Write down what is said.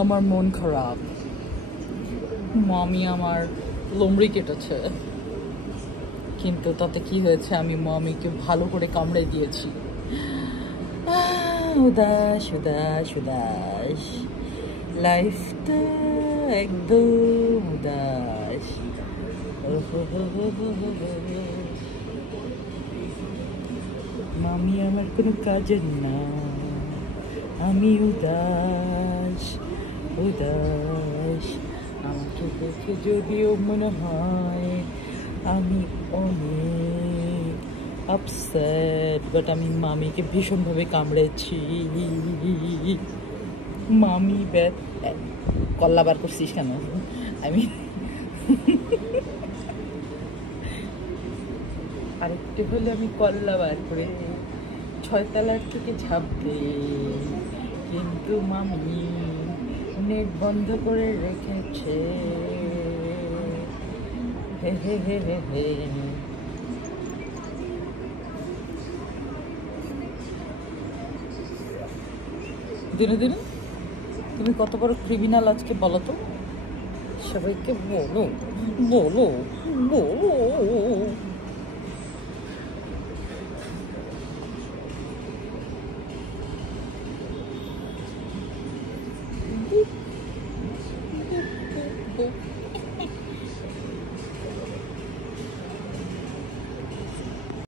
আমার মন খারাপ। মামি আমার লোমড়ি কেটেছে, কিন্তু তাতে কি হয়েছে, আমি মামিকে ভালো করে কামড়ে দিয়েছি। উদাস উদাস উদাস, লাইফটা একদম উদাস। মামি আমার কোনো কাজের না, আমি উদাস উদাস। আমাকে দেখে যদিও মনে হয় আমি অনেক আপসেট, বাট আমি মামিকে ভীষণভাবে কামড়েছি। মামি কল্লা বার করছিস কেন? আমি আরেকটু হলে আমি কল্লা বার করে 6 তলার থেকে ঝাঁপ দিই, কিন্তু মামি নেট বন্ধ করে রেখেছে। হে হে হে হে হে। দিনে দিনে তুমি কত বড় ক্রিমিনাল আজকে বলো তো, সবাইকে বলো বলো বলো।